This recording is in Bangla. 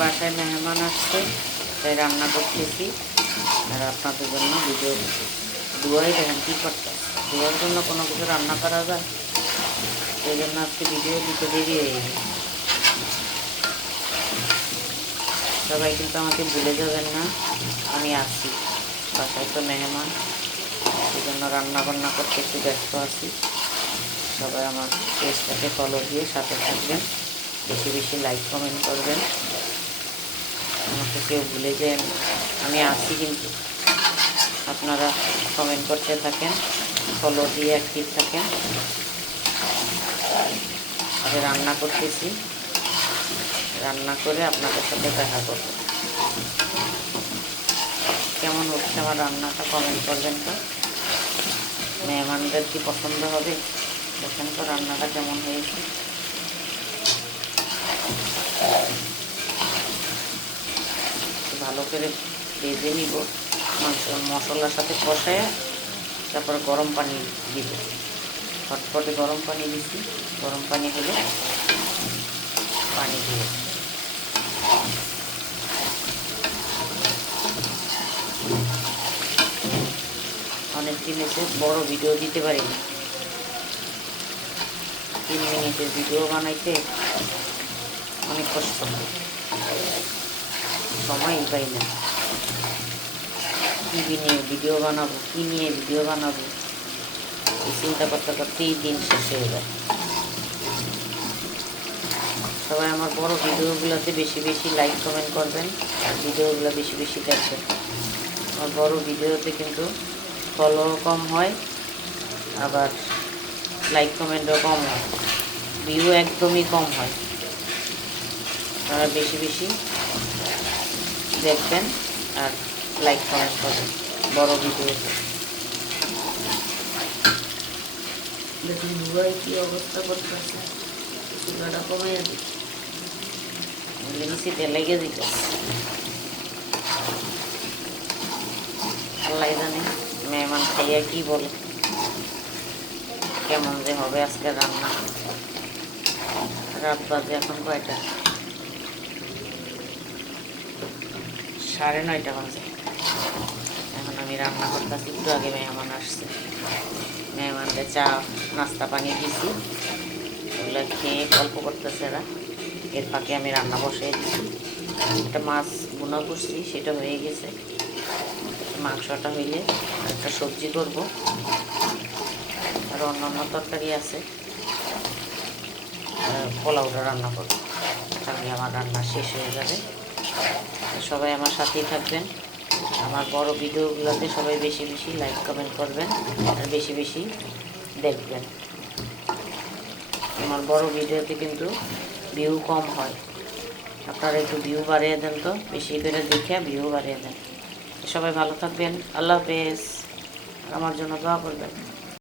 বাসায় মেহমান আসছে, তাই রান্না করতেছি। আর আপনাদের জন্য ভিডিও দুয়াই দেখেন কী করতে, দুয়ার জন্য কোনো কিছু রান্না করা যায়, সেই জন্য আজকে ভিডিও দিতে দেরি হয়ে গেছে। সবাই কিন্তু আমাকে ভুলে যাবেন না, আমি আসি, বাসায় তো মেহমান, সেই জন্য রান্নাবান্না করতে একটু ব্যস্ত আছি। সবাই আমার পেজটাকে ফলো দিয়ে সাথে থাকবেন, বেশি বেশি লাইক কমেন্ট করবেন, আমাকে কেউ ভুলে যান, আমি আসি কিন্তু আপনারা কমেন্ট করতে থাকেন, ফলো দিয়ে অ্যাক্টিভ থাকেন। আমি রান্না করতেছি, রান্না করে আপনাদের সাথে দেখা করব। কেমন হচ্ছে আমার রান্নাটা কমেন্ট করবেন তো, মেহমানদের কি পছন্দ হবে? দেখেন তো রান্নাটা কেমন হয়েছে। ভালো করে ভেজে নিব, মশলার সাথে কষায় তারপর গরম পানি দিব। ফটফটে গরম পানি দিচ্ছি, গরম পানি হলে পানি দিয়ে অনেক দিন এসে বড় ভিডিও দিতে পারি না, 3 মিনিটের ভিডিও বানাইতে অনেক কষ্ট, সময়ই পাই না। কী নিয়ে ভিডিও বানাবো, কী নিয়ে ভিডিও বানাবো, এই চিন্তা করতে করতেই দিন শেষ হয়ে যায়। সবাই আমার বড় ভিডিওগুলোতে বেশি বেশি লাইক কমেন্ট করবেন, আর ভিডিওগুলো বেশি বেশি দেখবেন। আমার বড় ভিডিওতে কিন্তু ফলো কম হয়, আবার লাইক কমেন্টও কম হয়, ভিউ একদমই কম হয়। আপনারা বেশি বেশি দেখবেন আর লাইক কমেন্ট করবেন বড় ভিডিওতে। দেখুন ধুয়াই কী অবস্থা করতেছে, চুলাটা কমে মিশিতে লেগে দিত, আল্লাহ জানে মেহমান খাইয়া কি বলে, কেমন যে হবে আজকে রান্না। রাত বাজে এখন কয়টা, 9:30 বাজে। এখন আমি রান্না করতেছি, একটু আগে মেহমান আসছে, মেহমানদের চা নাস্তা পানি দিছি, ওগুলো খেয়ে গল্প করতেছে এরা। এর ফাঁকে আমি রান্না বসিয়ে দিচ্ছি, একটা মাছ বোনা করছি, সেটা হয়ে গেছে। মাংসটা হইলে একটা সবজি করব, আর অন্যান্য তরকারি আছে, পোলাওটা রান্না করব, তাহলে আমার রান্না শেষ হয়ে যাবে। সবাই আমার সাথেই থাকবেন, আমার বড় ভিডিওগুলোতে সবাই বেশি বেশি লাইক কমেন্ট করবেন আর বেশি বেশি দেখবেন। আমার বড় ভিডিওতে কিন্তু ভিউ কম হয়, আপনারা একটু ভিউ বাড়িয়ে দেন তো, বেশি করে দেখে ভিউ বাড়িয়ে দেন। সবাই ভালো থাকবেন, আল্লাহ হাফেজ, আমার জন্য দোয়া করবেন।